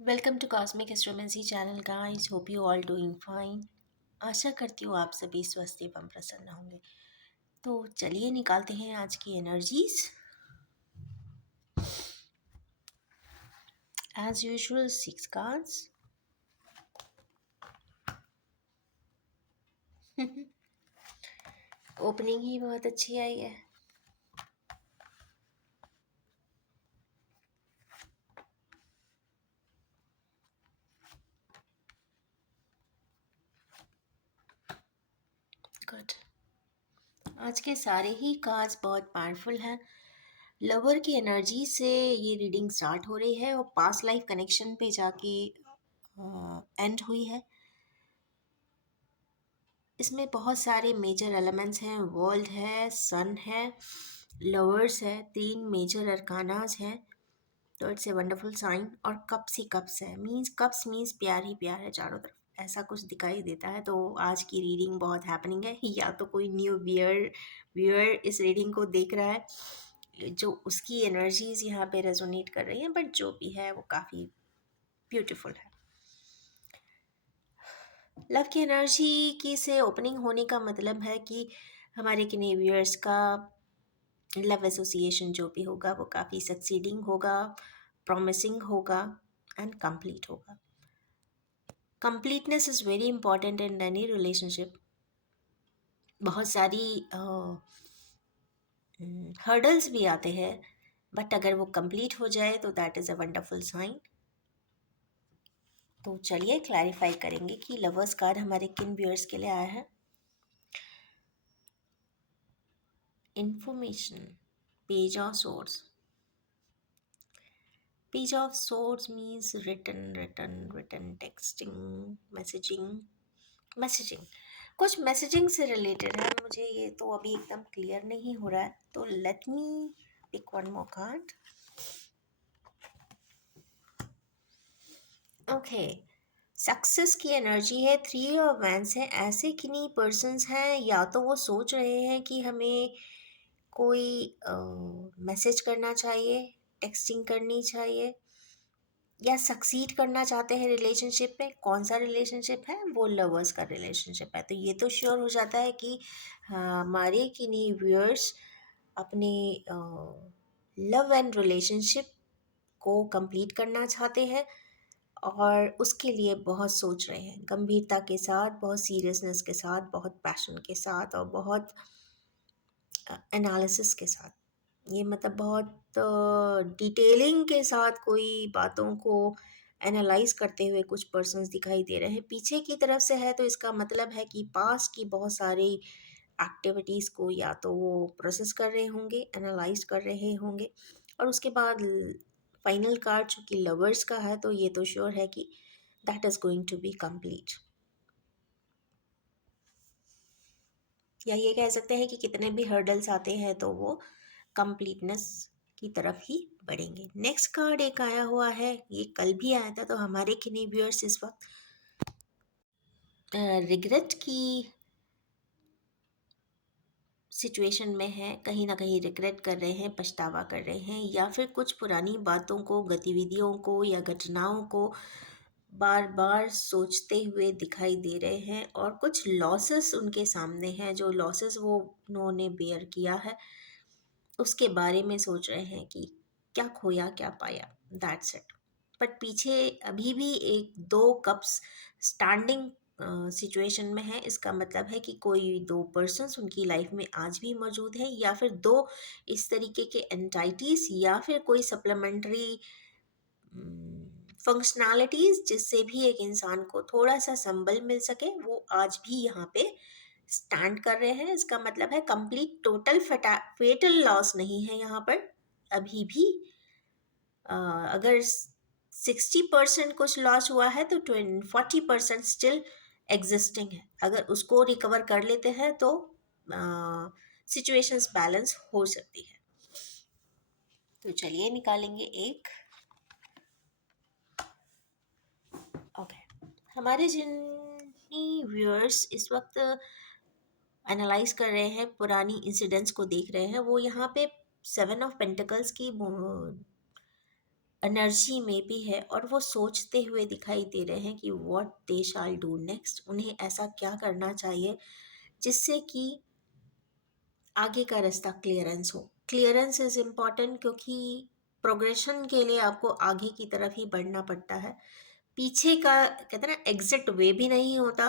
Welcome to cosmic astromancy channel guys, hope you all doing fine. आशा करती हूँ आप सभी स्वस्थ एवं प्रसन्न होंगे। तो चलिए निकालते हैं आज की energies. As usual 6 cards. Opening ही बहुत अच्छी आई है। गुड। आज के सारे ही कार्ड्स बहुत पावरफुल हैं। लवर की एनर्जी से ये रीडिंग स्टार्ट हो रही है और पास्ट लाइफ कनेक्शन पे जाके एंड हुई है। इसमें बहुत सारे मेजर एलिमेंट्स हैं। वर्ल्ड है, सन है, लवर्स है, 3 मेजर अरकानास हैं। तो इट्स ए वंडरफुल साइन। और कप्स ही कप्स है, मीन्स कप्स मीन्स प्यार ही प्यार है चारों तरफ, ऐसा कुछ दिखाई देता है। तो आज की रीडिंग बहुत हैपनिंग है। या तो कोई न्यू व्यूअर इस रीडिंग को देख रहा है, जो उसकी एनर्जीज यहाँ पे रेजोनेट कर रही हैं, बट जो भी है वो काफ़ी ब्यूटीफुल है। लव की एनर्जी की से ओपनिंग होने का मतलब है कि हमारे किन्हीं व्यूअर्स का लव एसोसिएशन जो भी होगा वो काफ़ी सक्सीडिंग होगा, प्रॉमिसिंग होगा एंड कंप्लीट होगा। Completeness is very important in any relationship. बहुत सारी हर्डल्स भी आते हैं, बट अगर वो कंप्लीट हो जाए तो that is a wonderful sign. तो चलिए क्लैरिफाई करेंगे कि लवर्स कार्ड हमारे किन व्यूअर्स के लिए आया है। Information, page of source. Page of Swords means written, texting, messaging। कुछ मैसेजिंग से रिलेटेड है, मुझे ये तो अभी एकदम क्लियर नहीं हो रहा है। तो let me pick one more card. Okay, success की एनर्जी है, 3 ऑफ वैंड्स है। ऐसे किन्हीं पर्सन्स हैं, या तो वो सोच रहे हैं कि हमें कोई मैसेज करना चाहिए, टेक्सटिंग करनी चाहिए, या सक्सीड करना चाहते हैं रिलेशनशिप में। कौन सा रिलेशनशिप है? वो लवर्स का रिलेशनशिप है। तो ये तो श्योर हो जाता है कि हमारे किन्हीं व्यूअर्स अपने लव एंड रिलेशनशिप को कंप्लीट करना चाहते हैं और उसके लिए बहुत सोच रहे हैं, गंभीरता के साथ, बहुत सीरियसनेस के साथ, बहुत पैशन के साथ और बहुत एनालिसिस के साथ। ये मतलब बहुत डिटेलिंग के साथ कोई बातों को एनालाइज करते हुए कुछ पर्सन्स दिखाई दे रहे हैं। पीछे की तरफ से है तो इसका मतलब है कि पास्ट की बहुत सारी एक्टिविटीज़ को या तो वो प्रोसेस कर रहे होंगे, एनालाइज कर रहे होंगे, और उसके बाद फाइनल कार्ड चूँकि लवर्स का है तो ये तो श्योर है कि that is going to be complete. या ये कह सकते हैं कि कितने भी हर्डल्स आते हैं तो वो कंप्लीटनेस की तरफ ही बढ़ेंगे। नेक्स्ट कार्ड एक आया हुआ है, ये कल भी आया था। तो हमारे किन्हीं व्यूअर्स इस वक्त रिग्रेट की सिचुएशन में है, कहीं ना कहीं रिग्रेट कर रहे हैं, पछतावा कर रहे हैं, या फिर कुछ पुरानी बातों को, गतिविधियों को या घटनाओं को बार बार सोचते हुए दिखाई दे रहे हैं, और कुछ लॉसेस उनके सामने हैं, जो लॉसेस वो उन्होंने बेयर किया है उसके बारे में सोच रहे हैं कि क्या खोया क्या पाया, दैट्स इट। बट पीछे अभी भी एक दो कप्स स्टैंडिंग सिचुएशन में है। इसका मतलब है कि कोई दो पर्सन्स उनकी लाइफ में आज भी मौजूद है, या फिर दो इस तरीके के एंटाइटीज, या फिर कोई सप्लीमेंट्री फंक्शनैलिटीज जिससे भी एक इंसान को थोड़ा सा संबल मिल सके, वो आज भी यहाँ पे स्टैंड कर रहे हैं। इसका मतलब है कंप्लीट टोटल फेटल लॉस नहीं है यहाँ पर अभी भी। अगर 60% कुछ लॉस हुआ है तो 40% स्टिल एग्जिस्टिंग है। अगर उसको रिकवर कर लेते हैं तो सिचुएशंस बैलेंस हो सकती है। तो चलिए निकालेंगे एक। ओके, हमारे जिन व्यूअर्स इस वक्त एनालाइज कर रहे हैं, पुरानी इंसिडेंट्स को देख रहे हैं, वो यहाँ पे 7 ऑफ पेंटिकल्स की एनर्जी में भी है और वो सोचते हुए दिखाई दे रहे हैं कि what they shall do next, उन्हें ऐसा क्या करना चाहिए जिससे कि आगे का रास्ता क्लियरेंस हो। क्लियरेंस इज इम्पॉर्टेंट क्योंकि प्रोग्रेशन के लिए आपको आगे की तरफ ही बढ़ना पड़ता है। पीछे का कहते हैं ना एग्जिट वे भी नहीं होता,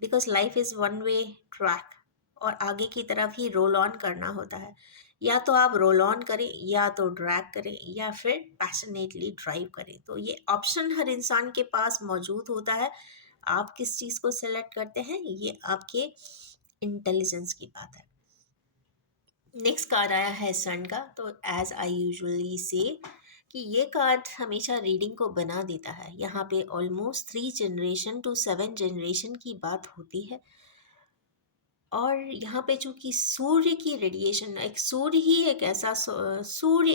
because life is one way track, और आगे की तरफ ही रोल ऑन करना होता है। या तो आप रोल ऑन करें, या तो ड्रैग करें, या फिर पैशनेटली ड्राइव करें। तो ये ऑप्शन हर इंसान के पास मौजूद होता है। आप किस चीज़ को सेलेक्ट करते हैं ये आपके इंटेलिजेंस की बात है। नेक्स्ट कार्ड आया है सन का। तो एज आई यूजुअली से कि ये कार्ड हमेशा रीडिंग को बना देता है। यहाँ पे ऑलमोस्ट 3 जनरेशन टू 7 जनरेशन की बात होती है। और यहाँ पे चूंकि सूर्य की रेडिएशन, एक सूर्य ही एक ऐसा सूर्य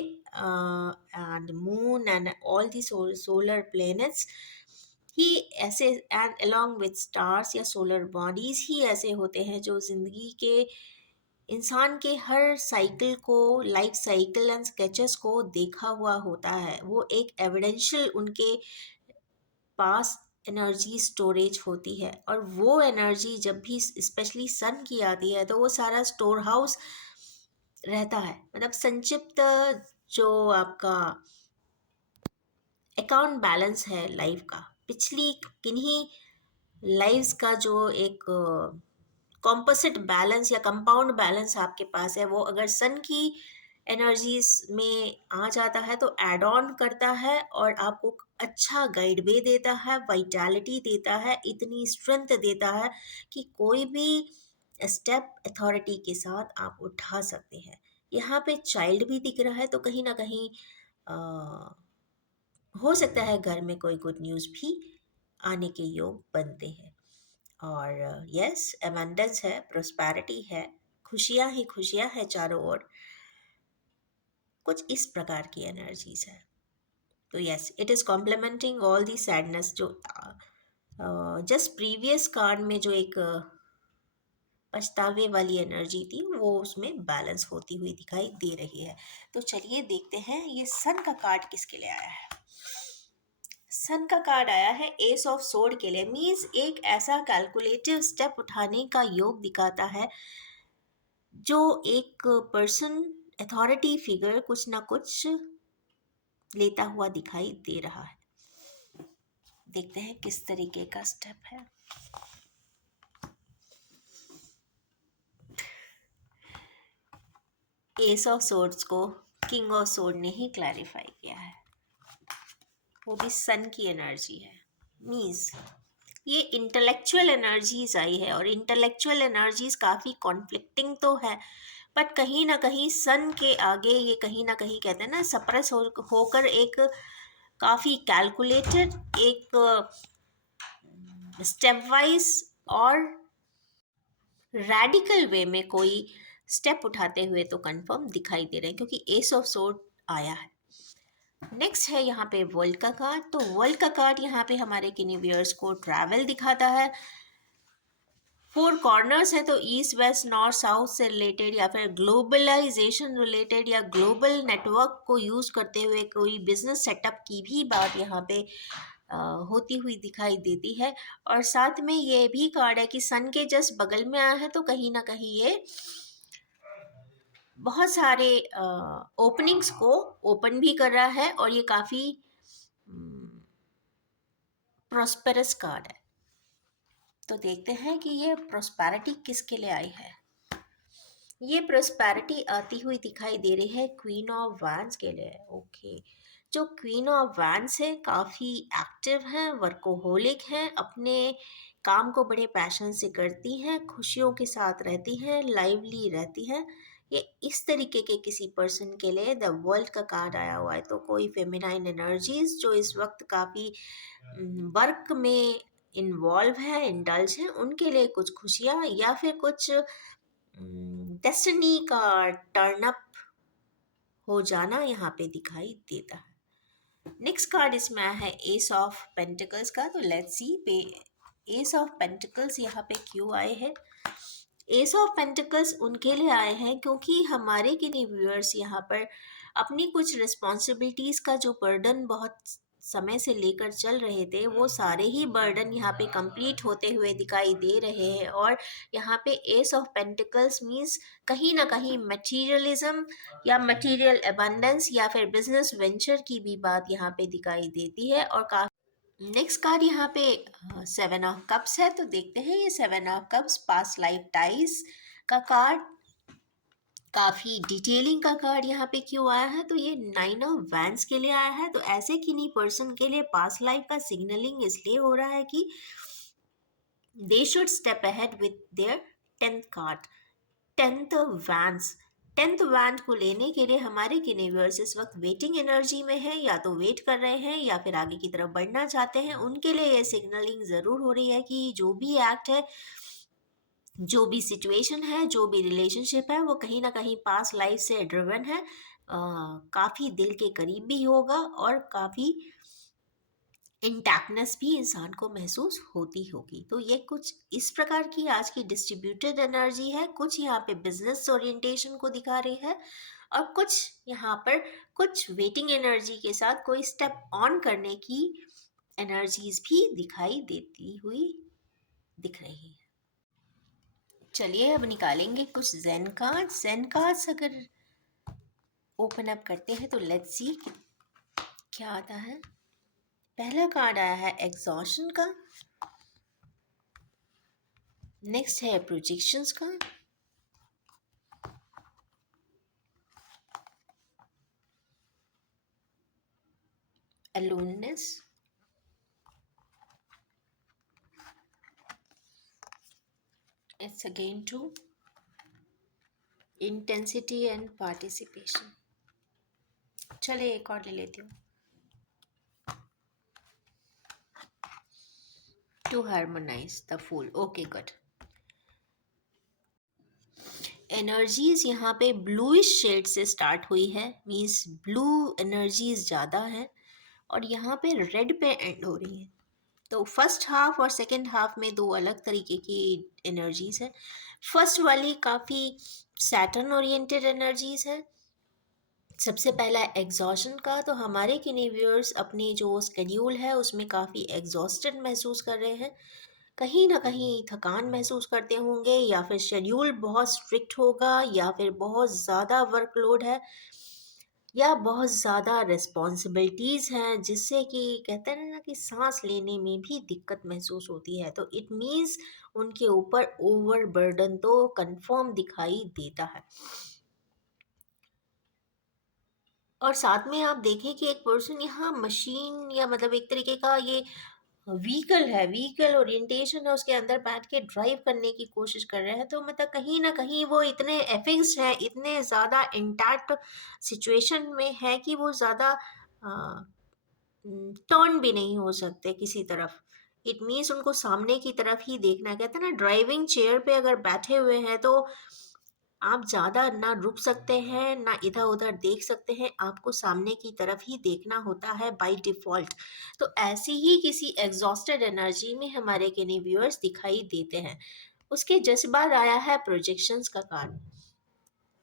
and moon and all the solar planets ही ऐसे, एंड अलोंग विद स्टार्स या सोलर बॉडीज ही ऐसे होते हैं जो जिंदगी के इंसान के हर साइकिल को, लाइफ साइकिल एंड स्केचेस को देखा हुआ होता है। वो एक एविडेंशियल उनके पास एनर्जी स्टोरेज होती है। और वो एनर्जी जब भी स्पेशली सन की आती है तो वो सारा स्टोर हाउस रहता है, मतलब संक्षिप्त जो आपका अकाउंट बैलेंस है लाइफ का, पिछली किन्हीं लाइव्स का जो एक कॉम्पोजिट बैलेंस या कंपाउंड बैलेंस आपके पास है, वो अगर सन की एनर्जीज में आ जाता है तो एड ऑन करता है और आपको अच्छा गाइड भी देता है, वाइटैलिटी देता है, इतनी स्ट्रेंथ देता है कि कोई भी स्टेप अथॉरिटी के साथ आप उठा सकते हैं। यहाँ पे चाइल्ड भी दिख रहा है, तो कहीं ना कहीं हो सकता है घर में कोई गुड न्यूज़ भी आने के योग बनते हैं। और यस, एबंडेंस है, प्रोस्पैरिटी है, खुशियाँ ही खुशियाँ है चारों ओर। कुछ इस प्रकार की एनर्जीज है। तो yes, it is complementing all the sadness जो जस्ट प्रीवियस कार्ड में जो एक पछतावे वाली एनर्जी थी वो उसमें बैलेंस होती हुई दिखाई दे रही है। तो चलिए देखते हैं ये सन का कार्ड किसके लिए आया है। सन का कार्ड आया है एस ऑफ सोर्ड के लिए। मीन्स एक ऐसा कैलकुलेटिव स्टेप उठाने का योग दिखाता है जो एक पर्सन, अथॉरिटी फिगर कुछ ना कुछ लेता हुआ दिखाई दे रहा है। देखते हैं किस तरीके का स्टेप है। एस ऑफ सोर्ड्स को किंग ऑफ सोर्ड ने ही क्लैरिफाई किया है, वो भी सन की एनर्जी है। मीन्स ये इंटेलेक्चुअल एनर्जीज आई है, और इंटेलेक्चुअल एनर्जीज काफ़ी कॉन्फ्लिक्टिंग तो है, बट कहीं ना कहीं सन के आगे ये कहीं ना कहीं कहते हैं ना सप्रेस होकर एक काफ़ी कैलकुलेटेड, एक स्टेप वाइज और रैडिकल वे में कोई स्टेप उठाते हुए तो कंफर्म दिखाई दे रहे हैं, क्योंकि एस ऑफ सोर्ड आया है। नेक्स्ट है यहाँ पे वर्ल्ड का कार्ड। तो वर्ल्ड का कार्ड यहाँ पे हमारे किन्हीं व्यूअर्स को ट्रैवल दिखाता है। 4 कॉर्नर्स है, तो ईस्ट वेस्ट नॉर्थ साउथ से रिलेटेड, या फिर ग्लोबलाइजेशन रिलेटेड, या ग्लोबल नेटवर्क को यूज़ करते हुए कोई बिजनेस सेटअप की भी बात यहाँ पे होती हुई दिखाई देती है। और साथ में ये भी कार्ड है कि सन के जस्ट बगल में आया है, तो कहीं ना कहीं ये बहुत सारे ओपनिंग्स को ओपन भी कर रहा है, और ये काफ़ी प्रॉस्पेरस कार्ड है। तो देखते हैं कि ये प्रॉस्पेरिटी किसके लिए आई है। ये प्रॉस्पेरिटी आती हुई दिखाई दे रही है क्वीन ऑफ वैंड्स के लिए। ओके, जो क्वीन ऑफ वैंड्स है काफ़ी एक्टिव हैं, वर्कोहोलिक हैं, अपने काम को बड़े पैशन से करती हैं, खुशियों के साथ रहती हैं, लाइवली रहती हैं। ये इस तरीके के किसी पर्सन के लिए द वर्ल्ड का कार्ड आया हुआ है। तो कोई फेमिनाइन एनर्जीज जो इस वक्त काफ़ी वर्क में इन्वॉल्व है, इंडल्ज है, उनके लिए कुछ खुशियाँ या फिर कुछ डेस्टिनी का टर्न अप हो जाना यहाँ पे दिखाई देता है। नेक्स्ट कार्ड इसमें आया है एस ऑफ पेंटिकल्स का। तो लेट्स सी पे एस ऑफ पेंटिकल्स यहाँ पे क्यों आए हैं। एस ऑफ पेंटिकल्स उनके लिए आए हैं क्योंकि हमारे किन्हीं व्यूअर्स यहाँ पर अपनी कुछ रिस्पॉन्सिबिलिटीज़ का जो बर्डन बहुत समय से लेकर चल रहे थे, वो सारे ही बर्डन यहाँ पे कंप्लीट होते हुए दिखाई दे रहे हैं। और यहाँ पे एस ऑफ पेंटिकल्स मीन्स कहीं ना कहीं मटीरियलिज्म या मटीरियल अबंडेंस या फिर बिजनेस वेंचर की भी बात यहाँ पे दिखाई देती है। और नेक्स्ट कार्ड यहाँ पे सेवन ऑफ कप्स है, तो देखते हैं ये seven of cups past life ties का कार्ड, काफ़ी डिटेलिंग का कार्ड यहाँ पे क्यों आया है, तो ये नाइन ऑफ वैंस के लिए आया है। तो ऐसे किन्हीं पर्सन के लिए पास्ट लाइफ का सिग्नलिंग इसलिए हो रहा है कि they should step ahead with their tenth card, tenth wands. Tenth wand को लेने के लिए हमारे यूनिवर्स इस वक्त वेटिंग एनर्जी में है, या तो वेट कर रहे हैं या फिर आगे की तरफ बढ़ना चाहते हैं। उनके लिए ये सिग्नलिंग ज़रूर हो रही है कि जो भी एक्ट है, जो भी सिचुएशन है, जो भी रिलेशनशिप है, वो कहीं ना कहीं पास लाइफ से ड्रिवन है, काफ़ी दिल के करीब भी होगा और काफ़ी इंटैक्टनेस भी इंसान को महसूस होती होगी। तो ये कुछ इस प्रकार की आज की डिस्ट्रीब्यूटेड एनर्जी है। कुछ यहाँ पे बिजनेस ओरिएंटेशन को दिखा रही है और कुछ यहाँ पर कुछ वेटिंग एनर्जी के साथ कोई स्टेप ऑन करने की एनर्जीज भी दिखाई देती हुई दिख रही है। चलिए अब निकालेंगे कुछ ज़ेन कार्ड्स। ज़ेन कार्ड्स अगर ओपन अप करते हैं तो लेट्स सी क्या आता है। पहला कार्ड आया है एग्जॉशन का, नेक्स्ट है प्रोजेक्शंस का, aloneness, it's again to intensity and participation. चलिए एक और ले लेती हूँ, to harmonize the fool. Okay good. Energies यहाँ पे ब्लूइश शेड से स्टार्ट हुई है, मीन्स ब्लू एनर्जीज ज़्यादा है और यहाँ पे रेड पे एंड हो रही है। तो फर्स्ट हाफ और सेकंड हाफ में दो अलग तरीके की एनर्जीज है। फर्स्ट वाली काफ़ी सैटर्न ओरिएंटेड एनर्जीज है। सबसे पहला एग्जॉशन का, तो हमारे किन्हीं व्यूअर्स अपनी जो स्केड्यूल है उसमें काफ़ी एग्जॉस्टेड महसूस कर रहे हैं, कहीं ना कहीं थकान महसूस करते होंगे, या फिर शेड्यूल बहुत स्ट्रिक्ट होगा, या फिर बहुत ज़्यादा वर्कलोड है, या बहुत ज़्यादा रिस्पॉन्सिबिलिटीज़ हैं जिससे कि कहते हैं ना कि सांस लेने में भी दिक्कत महसूस होती है। तो इट मीन्स उनके ऊपर ओवर बर्डन तो कंफर्म दिखाई देता है। और साथ में आप देखें कि एक पर्सन यहाँ मशीन या मतलब एक तरीके का ये व्हीकल है, व्हीकल ओरिएंटेशन है, उसके अंदर बैठ के ड्राइव करने की कोशिश कर रहे हैं। तो मतलब कहीं ना कहीं वो इतने एफिक्स्ड है, इतने ज़्यादा इंटैक्ट सिचुएशन में है कि वो ज़्यादा टर्न भी नहीं हो सकते किसी तरफ। इट मीन्स उनको सामने की तरफ ही देखना है। कहते हैं ना ड्राइविंग चेयर पे अगर बैठे हुए हैं तो आप ज़्यादा ना रुक सकते हैं ना इधर उधर देख सकते हैं, आपको सामने की तरफ ही देखना होता है बाय डिफ़ॉल्ट। तो ऐसी ही किसी एग्जॉस्टेड एनर्जी में हमारे किन्हीं व्यूअर्स दिखाई देते हैं। उसके जस्ट बाद आया है प्रोजेक्शंस का कार्ड।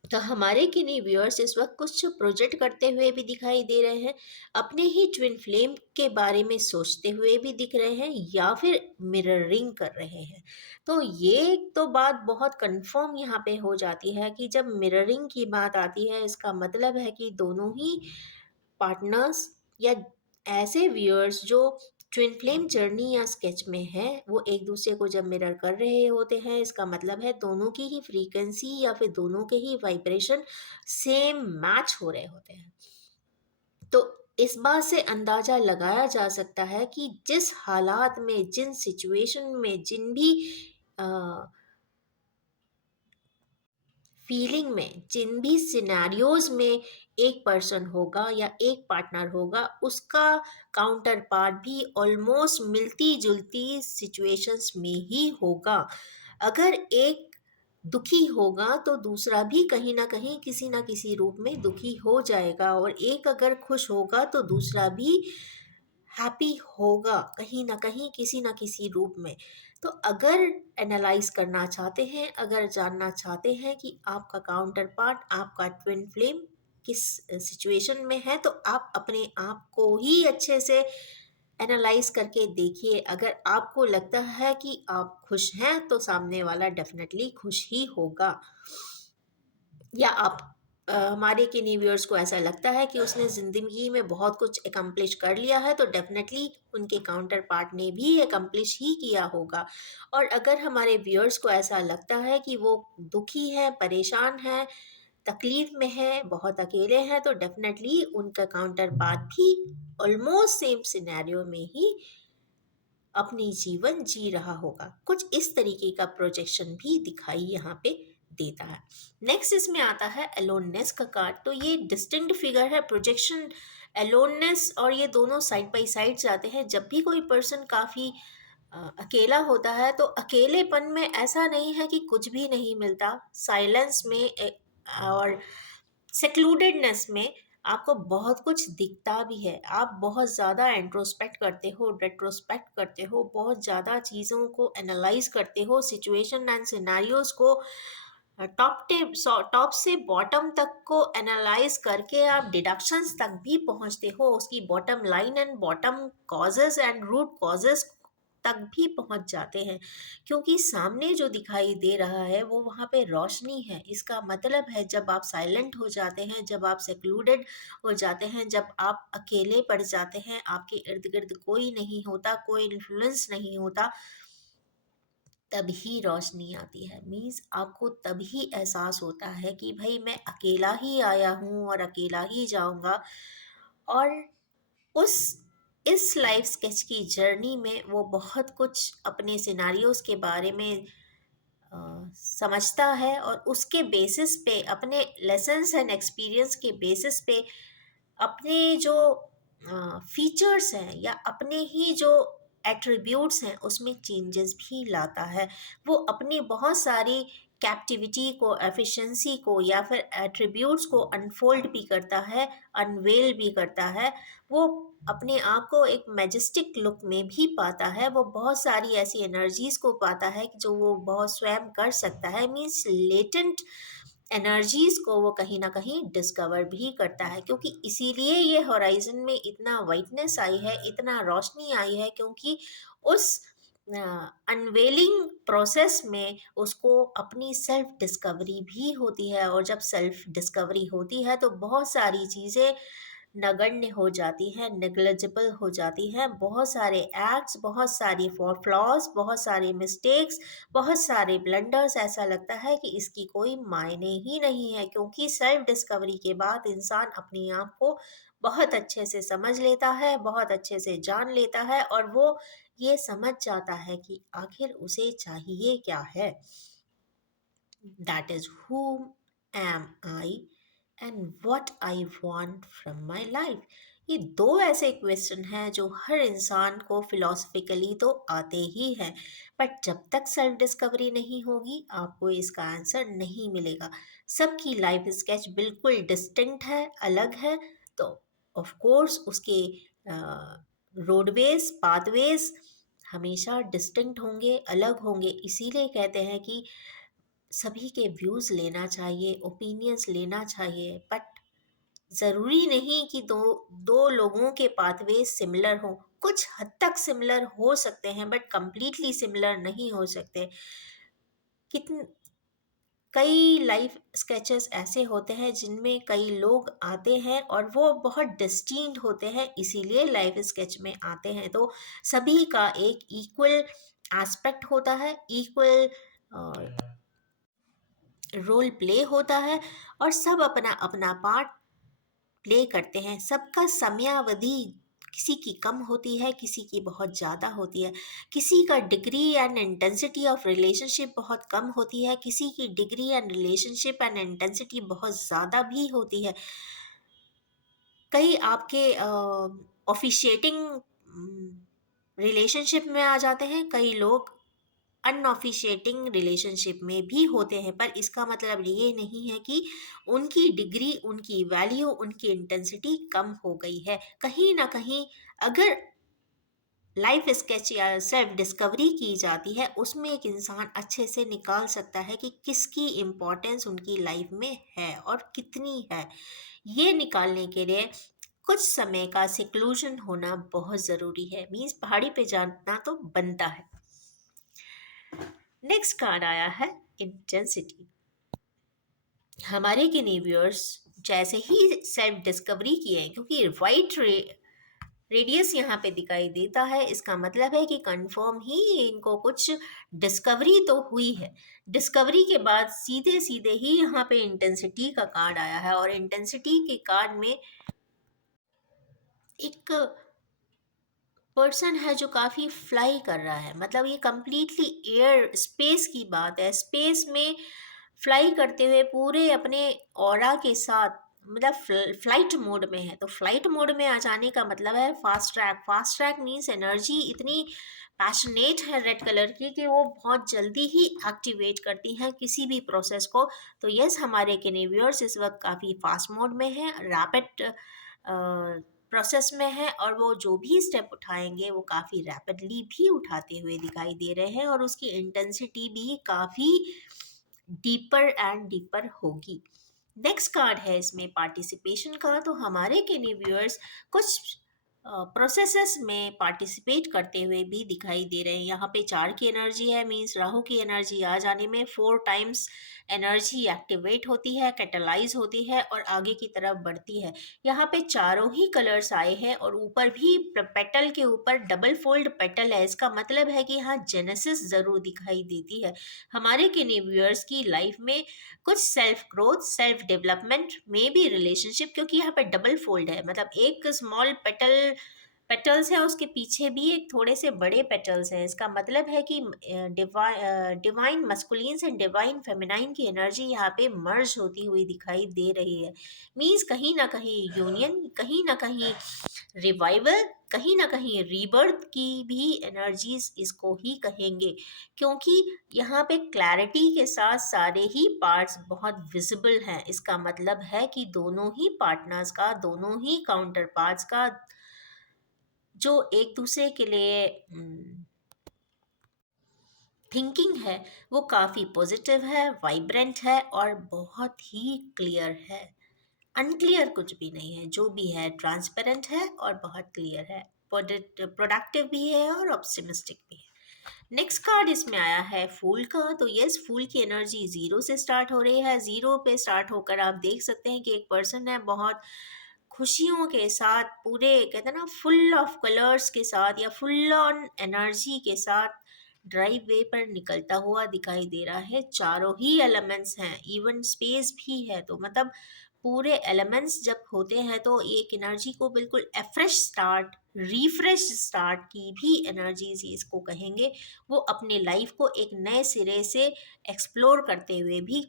तो हमारे किन्हीं व्यूअर्स इस वक्त कुछ प्रोजेक्ट करते हुए भी दिखाई दे रहे हैं, अपने ही ट्विन फ्लेम के बारे में सोचते हुए भी दिख रहे हैं, या फिर मिररिंग कर रहे हैं। तो ये तो बात बहुत कंफर्म यहाँ पे हो जाती है कि जब मिररिंग की बात आती है, इसका मतलब है कि दोनों ही पार्टनर्स या ऐसे व्यूअर्स जो ट्विन फ्लेम जर्नी या स्केच में है, वो एक दूसरे को जब मिरर कर रहे होते हैं, इसका मतलब है दोनों की ही फ्रीक्वेंसी या फिर दोनों के ही वाइब्रेशन सेम मैच हो रहे होते हैं। तो इस बात से अंदाजा लगाया जा सकता है कि जिस हालात में, जिन सिचुएशन में, जिन भी फीलिंग में, जिन भी सिनेरियोज में एक पर्सन होगा या एक पार्टनर होगा, उसका काउंटर पार्ट भी ऑलमोस्ट मिलती जुलती सिचुएशंस में ही होगा। अगर एक दुखी होगा तो दूसरा भी कहीं ना कहीं किसी ना किसी रूप में दुखी हो जाएगा, और एक अगर खुश होगा तो दूसरा भी हैप्पी होगा कहीं ना कहीं किसी ना किसी रूप में। तो अगर एनालाइज करना चाहते हैं, अगर जानना चाहते हैं कि आपका काउंटर पार्ट, आपका ट्विन फ्लेम किस सिचुएशन में हैं, तो आप अपने आप को ही अच्छे से एनालाइज़ करके देखिए। अगर आपको लगता है कि आप खुश हैं, तो सामने वाला डेफ़िनेटली खुश ही होगा। या हमारे किन्हीं व्यूअर्स को ऐसा लगता है कि उसने ज़िंदगी में बहुत कुछ एकम्प्लिश कर लिया है, तो डेफ़िनेटली उनके काउंटर पार्ट ने भी एकम्प्लिश ही किया होगा। और अगर हमारे व्यूअर्स को ऐसा लगता है कि वो दुखी हैं, परेशान हैं, तकलीफ़ में हैं, बहुत अकेले हैं, तो डेफ़िनेटली उनका काउंटर पार्ट भी ऑलमोस्ट सेम सिनेरियो में ही अपनी जीवन जी रहा होगा। कुछ इस तरीके का प्रोजेक्शन भी दिखाई यहाँ पे देता है। नेक्स्ट इसमें आता है अलोननेस का कार्ड। तो ये डिस्टिंक्ट फिगर है प्रोजेक्शन, अलोननेस, और ये दोनों साइड बाय साइड जाते हैं। जब भी कोई पर्सन काफ़ी अकेला होता है, तो अकेलेपन में ऐसा नहीं है कि कुछ भी नहीं मिलता। साइलेंस में और सेक्लूडेडनेस में आपको बहुत कुछ दिखता भी है। आप बहुत ज़्यादा इंट्रोस्पेक्ट करते हो, रेट्रोस्पेक्ट करते हो, बहुत ज़्यादा चीज़ों को एनालाइज करते हो, सिचुएशन एंड सिनेरियोज को टॉप से बॉटम तक को एनालाइज करके आप डिडक्शंस तक भी पहुंचते हो, उसकी bottom line and bottom causes and root causes तक भी पहुंच जाते हैं। क्योंकि सामने जो दिखाई दे रहा है वो वहाँ पे रोशनी है। इसका मतलब है जब आप साइलेंट हो जाते हैं, जब आप सेक्लूडेड हो जाते हैं, जब आप अकेले पड़ जाते हैं, आपके इर्द गिर्द कोई नहीं होता, कोई इन्फ्लुएंस नहीं होता, तभी रोशनी आती है। मीन्स आपको तभी एहसास होता है कि भाई मैं अकेला ही आया हूँ और अकेला ही जाऊँगा। और उस इस लाइफ स्केच की जर्नी में वो बहुत कुछ अपने सिनारियोज के बारे में समझता है, और उसके बेसिस पे, अपने लेसन्स एंड एक्सपीरियंस के बेसिस पे, अपने जो फीचर्स हैं या अपने ही जो एट्रीब्यूट्स हैं उसमें चेंजेस भी लाता है। वो अपनी बहुत सारी कैप्टिविटी को, एफिशिएंसी को या फिर एट्रीब्यूट्स को अनफोल्ड भी करता है, अनवेल भी करता है। वो अपने आप को एक मैजेस्टिक लुक में भी पाता है। वो बहुत सारी ऐसी एनर्जीज को पाता है कि जो वो बहुत स्वयं कर सकता है। मीन्स लेटेंट एनर्जीज को वो कहीं ना कहीं डिस्कवर भी करता है। क्योंकि इसीलिए ये होराइजन में इतना वाइटनेस आई है, इतना रोशनी आई है, क्योंकि उस अनवेलिंग प्रोसेस में उसको अपनी सेल्फ डिस्कवरी भी होती है। और जब सेल्फ डिस्कवरी होती है तो बहुत सारी चीज़ें नगण्य हो जाती हैं, नेग्लिजिबल हो जाती हैं। बहुत सारे एक्ट्स, बहुत सारी फ्लॉज, बहुत सारे मिस्टेक्स, बहुत सारे ब्लंडर्स, ऐसा लगता है कि इसकी कोई मायने ही नहीं है। क्योंकि सेल्फ डिस्कवरी के बाद इंसान अपने आप को बहुत अच्छे से समझ लेता है, बहुत अच्छे से जान लेता है, और वो ये समझ जाता है कि आखिर उसे चाहिए क्या है। That is whom am I and what I want from my life। ये दो ऐसे क्वेश्चन हैं जो हर इंसान को फिलोसफिकली तो आते ही हैं, बट जब तक सेल्फ डिस्कवरी नहीं होगी आपको इसका आंसर नहीं मिलेगा। सबकी लाइफ स्केच बिल्कुल डिस्टिंक्ट है, अलग है। तो ऑफ कोर्स उसके रोडवेज, पाथवेज हमेशा डिस्टिंक्ट होंगे, अलग होंगे। इसीलिए कहते हैं कि सभी के व्यूज़ लेना चाहिए, ओपिनियंस लेना चाहिए, बट ज़रूरी नहीं कि दो दो लोगों के पाथवे सिमिलर हों। कुछ हद तक सिमिलर हो सकते हैं बट कंप्लीटली सिमिलर नहीं हो सकते। कितन कई लाइफ स्केचेस ऐसे होते हैं जिनमें कई लोग आते हैं और वो बहुत डिस्टिंक्ट होते हैं, इसीलिए लाइफ स्केच में आते हैं। तो सभी का एक इक्वल एस्पेक्ट होता है, इक्वल रोल प्ले होता है, और सब अपना अपना पार्ट प्ले करते हैं। सबका समयावधि किसी की कम होती है, किसी की बहुत ज़्यादा होती है। किसी का degree and intensity of relationship बहुत कम होती है, किसी की degree and relationship and intensity बहुत ज़्यादा भी होती है। कई आपके ऑफिशिएटिंग रिलेशनशिप में आ जाते हैं, कई लोग अनऑफिशिएटिंग रिलेशनशिप में भी होते हैं, पर इसका मतलब ये नहीं है कि उनकी डिग्री, उनकी वैल्यू, उनकी इंटेंसिटी कम हो गई है। कहीं ना कहीं अगर लाइफ स्केच या सेल्फ डिस्कवरी की जाती है, उसमें एक इंसान अच्छे से निकाल सकता है कि किसकी इम्पोर्टेंस उनकी लाइफ में है और कितनी है। ये निकालने के लिए कुछ समय का सिक्लूजन होना बहुत ज़रूरी है, मीन्स पहाड़ी पे जाना तो बनता है। नेक्स्ट कार्ड आया है इंटेंसिटी। हमारे व्यूअर्स जैसे ही सेल्फ डिस्कवरी किए, क्योंकि वाइट रेडियस यहाँ पे दिखाई देता है, इसका मतलब है कि कंफर्म ही इनको कुछ डिस्कवरी तो हुई है। डिस्कवरी के बाद सीधे सीधे ही यहाँ पे इंटेंसिटी का कार्ड आया है, और इंटेंसिटी के कार्ड में एक पर्सन है जो काफ़ी फ्लाई कर रहा है, मतलब ये कंप्लीटली एयर स्पेस की बात है। स्पेस में फ्लाई करते हुए पूरे अपने ऑरा के साथ, मतलब फ्लाइट मोड में है। तो फ्लाइट मोड में आ जाने का मतलब है fast track. Fast track means energy इतनी पैशनेट है रेड कलर की कि वो बहुत जल्दी ही एक्टिवेट करती हैं किसी भी प्रोसेस को। तो यस, हमारे किनेवियर्स इस वक्त काफ़ी फास्ट मोड में है, रैपिड प्रोसेस में है, और वो जो भी स्टेप उठाएंगे वो काफ़ी रैपिडली भी उठाते हुए दिखाई दे रहे हैं, और उसकी इंटेंसिटी भी काफ़ी डीपर एंड डीपर होगी। नेक्स्ट कार्ड है इसमें पार्टिसिपेशन का। तो हमारे के व्यूअर्स कुछ प्रोसेसेस में पार्टिसिपेट करते हुए भी दिखाई दे रहे हैं। यहाँ पे 4 की एनर्जी है, मीन्स राहु की एनर्जी आ जाने में 4 टाइम्स एनर्जी एक्टिवेट होती है, कैटलाइज होती है और आगे की तरफ बढ़ती है। यहाँ पे चारों ही कलर्स आए हैं, और ऊपर भी पेटल के ऊपर डबल फोल्ड पेटल है। इसका मतलब है कि यहाँ जेनेसिस ज़रूर दिखाई देती है। हमारे किन्हीं व्यूअर्स की लाइफ में कुछ सेल्फ ग्रोथ, सेल्फ डेवलपमेंट में भी रिलेशनशिप, क्योंकि यहाँ पे डबल फोल्ड है, मतलब एक स्मॉल पेटल्स है, उसके पीछे भी एक थोड़े से बड़े पेटल्स हैं। इसका मतलब है कि divine masculine and divine feminine की एनर्जी यहाँ पे मर्ज होती हुई दिखाई दे रही है। मीन्स कहीं ना कहीं यूनियन, कहीं ना कहीं रिवाइवल, कहीं ना कहीं रीबर्थ की भी एनर्जीज इसको ही कहेंगे, क्योंकि यहाँ पे क्लैरिटी के साथ सारे ही पार्ट्स बहुत विजिबल हैं। इसका मतलब है कि दोनों ही पार्टनर्स का, दोनों ही काउंटर पार्ट्स का जो एक दूसरे के लिए थिंकिंग है, वो काफ़ी पॉजिटिव है, वाइब्रेंट है और बहुत ही क्लियर है। अनक्लियर कुछ भी नहीं है, जो भी है ट्रांसपेरेंट है और बहुत क्लियर है, प्रोडक्टिव भी है और ऑप्टिमिस्टिक भी है। नेक्स्ट कार्ड इसमें आया है फूल का। तो यस, फूल की एनर्जी जीरो से स्टार्ट हो रही है। जीरो पे स्टार्ट होकर आप देख सकते हैं कि एक पर्सन है बहुत खुशियों के साथ, पूरे कहते हैं ना फुल ऑफ कलर्स के साथ या फुल ऑन एनर्जी के साथ ड्राइव वे पर निकलता हुआ दिखाई दे रहा है। चारों ही एलिमेंट्स हैं, इवन स्पेस भी है। तो मतलब पूरे एलिमेंट्स जब होते हैं तो एक एनर्जी को बिल्कुल फ्रेश स्टार्ट, रिफ्रेश स्टार्ट की भी एनर्जीज ही इसको कहेंगे। वो अपने लाइफ को एक नए सिरे से एक्सप्लोर करते हुए भी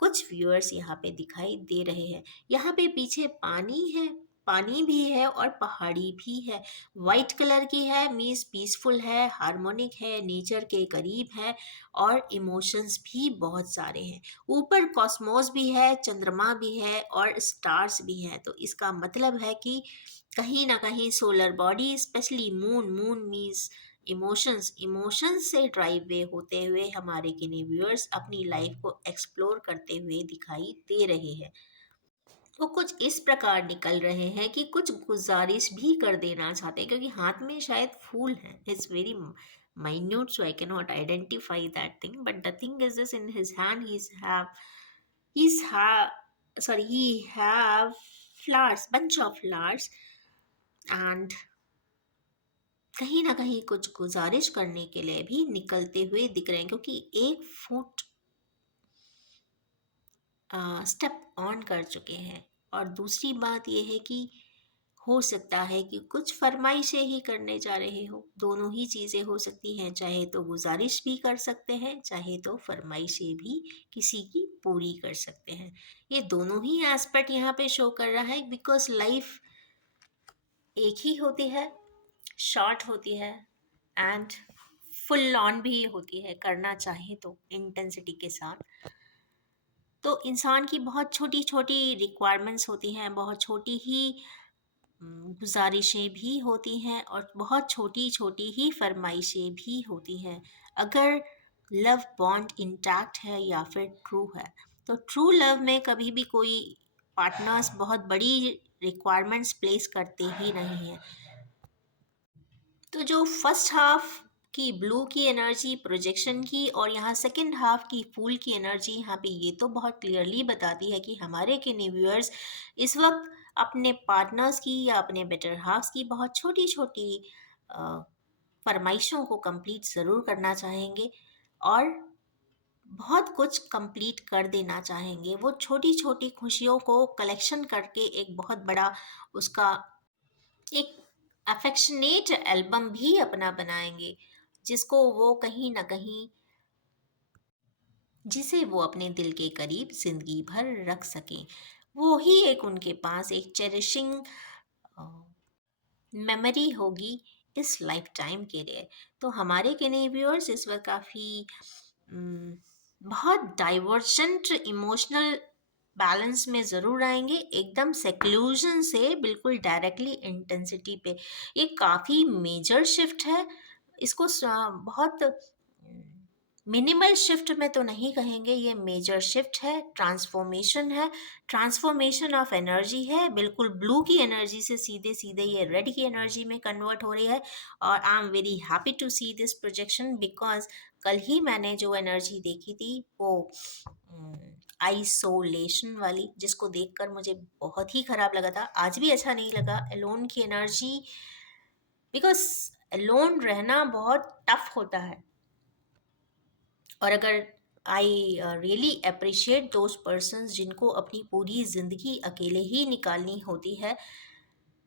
कुछ व्यूअर्स यहाँ पे दिखाई दे रहे हैं। यहाँ पे पीछे पानी है, पानी भी है और पहाड़ी भी है। वाइट कलर की है, मीन्स पीसफुल है, हार्मोनिक है, नेचर के करीब है और इमोशंस भी बहुत सारे हैं। ऊपर कॉस्मोस भी है, चंद्रमा भी है और स्टार्स भी हैं। तो इसका मतलब है कि कहीं ना कहीं solar body, specially moon means emotions से ड्राइव वे होते हुए हमारे किन्हीं व्यूअर्स अपनी लाइफ को एक्सप्लोर करते हुए दिखाई दे रहे हैं। वो कुछ इस प्रकार निकल रहे हैं कि कुछ गुजारिश भी कर देना चाहते हैं, क्योंकि हाथ में शायद फूल है। It's very minute, so I cannot identify that thing, but the thing is this: in his hand he's have sorry he have flowers, bunch of flowers, and कहीं ना कहीं कुछ गुजारिश करने के लिए भी निकलते हुए दिख रहे हैं, क्योंकि एक फुट स्टेप ऑन कर चुके हैं। और दूसरी बात यह है कि हो सकता है कि कुछ फरमाइशें ही करने जा रहे हो। दोनों ही चीज़ें हो सकती हैं, चाहे तो गुजारिश भी कर सकते हैं, चाहे तो फरमाइशें भी किसी की पूरी कर सकते हैं। ये दोनों ही एस्पेक्ट यहाँ पे शो कर रहा है, बिकॉज लाइफ एक ही होती है, शॉर्ट होती है एंड फुल ऑन भी होती है, करना चाहे तो इंटेंसिटी के साथ। तो इंसान की बहुत छोटी छोटी रिक्वायरमेंट्स होती हैं, बहुत छोटी ही गुज़ारिशें भी होती हैं और बहुत छोटी-छोटी ही फ़रमाइशें भी होती हैं। अगर लव बॉन्ड इंटैक्ट है या फिर ट्रू है, तो ट्रू लव में कभी भी कोई पार्टनर्स बहुत बड़ी रिक्वायरमेंट्स प्लेस करते ही नहीं हैं। तो जो फर्स्ट हाफ की ब्लू की एनर्जी प्रोजेक्शन की और यहाँ सेकंड हाफ की फूल की एनर्जी, यहाँ पे ये तो बहुत क्लियरली बताती है कि हमारे किन्हीं व्यूअर्स इस वक्त अपने पार्टनर्स की या अपने बेटर हाफ्स की बहुत छोटी छोटी फरमाइशों को कंप्लीट ज़रूर करना चाहेंगे और बहुत कुछ कंप्लीट कर देना चाहेंगे। वो छोटी छोटी खुशियों को कलेक्शन करके एक बहुत बड़ा उसका एक अफेक्शनेट एल्बम भी अपना बनाएंगे, जिसको वो कहीं ना कहीं जिसे वो अपने दिल के करीब जिंदगी भर रख सकें। वो ही एक उनके पास एक चेरिशिंग मेमोरी होगी इस लाइफ टाइम के लिए। तो हमारे किन्हीं व्यूअर्स इस वक्त काफ़ी बहुत डाइवर्जेंट इमोशनल बैलेंस में ज़रूर आएंगे, एकदम सेक्लूजन से बिल्कुल डायरेक्टली इंटेंसिटी पे। ये काफ़ी मेजर शिफ्ट है। इसको बहुत मिनिमल शिफ्ट में तो नहीं कहेंगे, ये मेजर शिफ्ट है, ट्रांसफॉर्मेशन है, ट्रांसफॉर्मेशन ऑफ एनर्जी है। बिल्कुल ब्लू की एनर्जी से सीधे सीधे ये रेड की एनर्जी में कन्वर्ट हो रही है। और I am very happy to see this projection because कल ही मैंने जो एनर्जी देखी थी वो आइसोलेशन वाली, जिसको देखकर मुझे बहुत ही खराब लगा था, आज भी अच्छा नहीं लगा। एलोन की एनर्जी, बिकॉज एलोन रहना बहुत टफ होता है। और अगर I really appreciate those persons जिनको अपनी पूरी ज़िंदगी अकेले ही निकालनी होती है।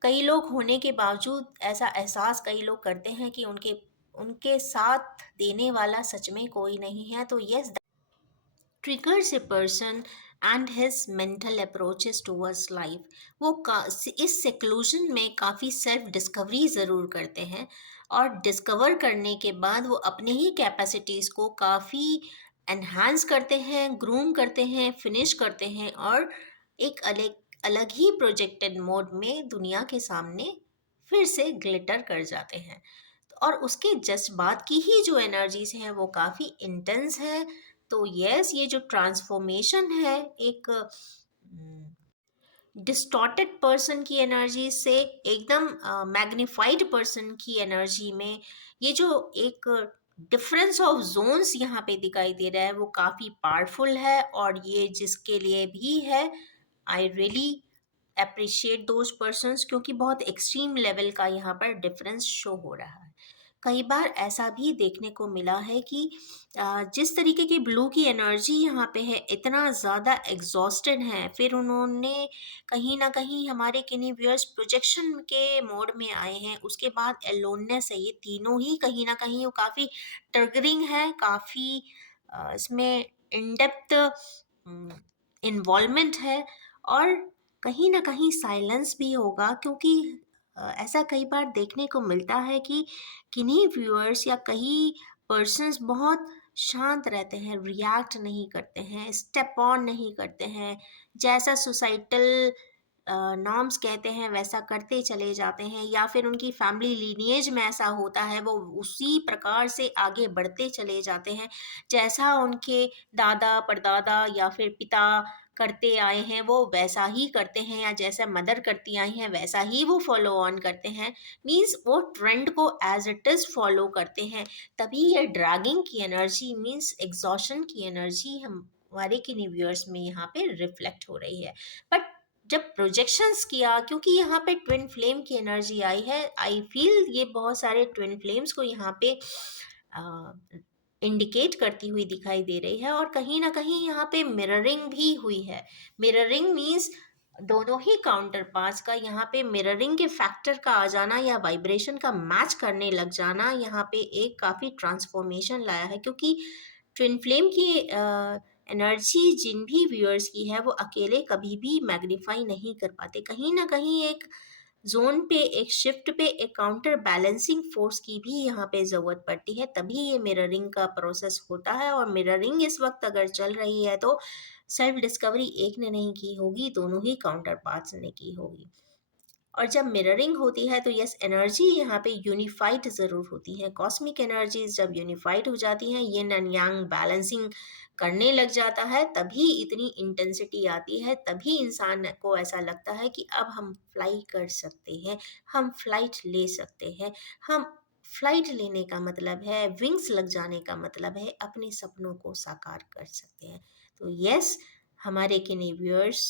कई लोग होने के बावजूद ऐसा एहसास कई लोग करते हैं कि उनके उनके साथ देने वाला सच में कोई नहीं है। तो yes, triggers a person and his mental approaches towards life। वो इस seclusion में काफ़ी सेल्फ डिस्कवरी ज़रूर करते हैं और डिस्कवर करने के बाद वो अपने ही कैपेसिटीज़ को काफ़ी एनहांस करते हैं, ग्रूम करते हैं, फिनिश करते हैं और एक अलग अलग ही प्रोजेक्टेड मोड में दुनिया के सामने फिर से ग्लिटर कर जाते हैं। और उसके जस्ट बाद की ही जो एनर्जीज हैं वो काफ़ी इंटेंस है। तो यस, ये जो ट्रांसफॉर्मेशन है एक डिस्टॉर्टेड पर्सन की एनर्जी से एकदम मैग्नीफाइड पर्सन की एनर्जी में, ये जो एक डिफरेंस ऑफ जोन्स यहाँ पे दिखाई दे रहा है वो काफ़ी पावरफुल है। और ये जिसके लिए भी है, I really appreciate those persons, क्योंकि बहुत एक्सट्रीम लेवल का यहाँ पर डिफरेंस शो हो रहा है। कई बार ऐसा भी देखने को मिला है कि जिस तरीके की ब्लू की एनर्जी यहाँ पे है, इतना ज़्यादा एग्जॉस्टेड है, फिर उन्होंने कहीं ना कहीं हमारे किन्हीं व्यूअर्स प्रोजेक्शन के मोड में आए हैं, उसके बाद एलोननेस है, ये तीनों ही कहीं ना कहीं वो काफ़ी ट्रिगरिंग है, काफ़ी इसमें इन डेप्थ इन्वॉल्वमेंट है। और कहीं ना कहीं साइलेंस भी होगा, क्योंकि ऐसा कई बार देखने को मिलता है कि किन्हीं व्यूअर्स या कई पर्सन्स बहुत शांत रहते हैं, रिएक्ट नहीं करते हैं, स्टेप ऑन नहीं करते हैं, जैसा सोसाइटल नॉर्म्स कहते हैं वैसा करते चले जाते हैं, या फिर उनकी फैमिली लीनिएज में ऐसा होता है वो उसी प्रकार से आगे बढ़ते चले जाते हैं, जैसा उनके दादा परदादा या फिर पिता करते आए हैं वो वैसा ही करते हैं, या जैसा मदर करती आई हैं वैसा ही वो फॉलो ऑन करते हैं। मीन्स वो ट्रेंड को एज इट इज़ फॉलो करते हैं। तभी ये ड्रैगिंग की एनर्जी मीन्स एग्जॉशन की एनर्जी हम हमारे किन्हीं व्यूअर्स में यहाँ पे रिफ्लेक्ट हो रही है। बट जब प्रोजेक्शंस किया, क्योंकि यहाँ पे ट्विन फ्लेम की एनर्जी आई है, आई फील ये बहुत सारे ट्विन फ्लेम्स को यहाँ पे इंडिकेट करती हुई दिखाई दे रही है। और कहीं ना कहीं यहाँ पे मिररिंग भी हुई है। मिररिंग मीन्स दोनों ही काउंटर पार्ट्स का यहाँ पे मिररिंग के फैक्टर का आ जाना या वाइब्रेशन का मैच करने लग जाना यहाँ पे एक काफ़ी ट्रांसफॉर्मेशन लाया है। क्योंकि ट्विन फ्लेम की एनर्जी जिन भी व्यूअर्स की है वो अकेले कभी भी मैग्नीफाई नहीं कर पाते, कहीं ना कहीं एक जोन पे, एक शिफ्ट पे, एक काउंटर बैलेंसिंग फोर्स की भी यहाँ पे ज़रूरत पड़ती है, तभी ये मिररिंग का प्रोसेस होता है। और मिररिंग इस वक्त अगर चल रही है तो सेल्फ डिस्कवरी एक ने नहीं की होगी, दोनों ही काउंटर पार्ट्स ने की होगी। और जब मिररिंग होती है तो यस, एनर्जी यहाँ पे यूनिफाइड ज़रूर होती है। कॉस्मिक एनर्जीज जब यूनिफाइड हो जाती हैं, यिन एंड यांग बैलेंसिंग करने लग जाता है, तभी इतनी इंटेंसिटी आती है, तभी इंसान को ऐसा लगता है कि अब हम फ्लाई कर सकते हैं, हम फ्लाइट ले सकते हैं। हम फ्लाइट लेने का मतलब है, विंग्स लग जाने का मतलब है, अपने सपनों को साकार कर सकते हैं। तो यस, हमारे किन्हीं व्यूअर्स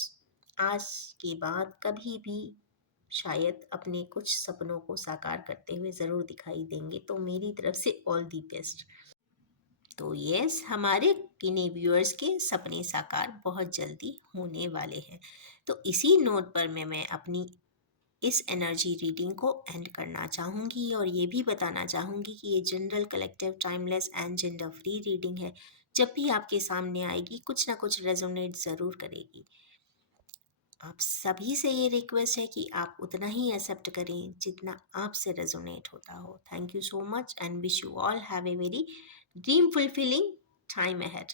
आज के बाद कभी भी शायद अपने कुछ सपनों को साकार करते हुए ज़रूर दिखाई देंगे। तो मेरी तरफ से ऑल दी बेस्ट। तो यस, हमारे किन्हीं व्यूअर्स के सपने साकार बहुत जल्दी होने वाले हैं। तो इसी नोट पर मैं अपनी इस एनर्जी रीडिंग को एंड करना चाहूँगी और ये भी बताना चाहूँगी कि ये general collective timeless and gender free reading है। जब भी आपके सामने आएगी कुछ ना कुछ रेजोनेट ज़रूर करेगी। आप सभी से ये रिक्वेस्ट है कि आप उतना ही एक्सेप्ट करें जितना आपसे रेजोनेट होता हो। Thank you so much and wish you all have a very dream fulfilling time ahead.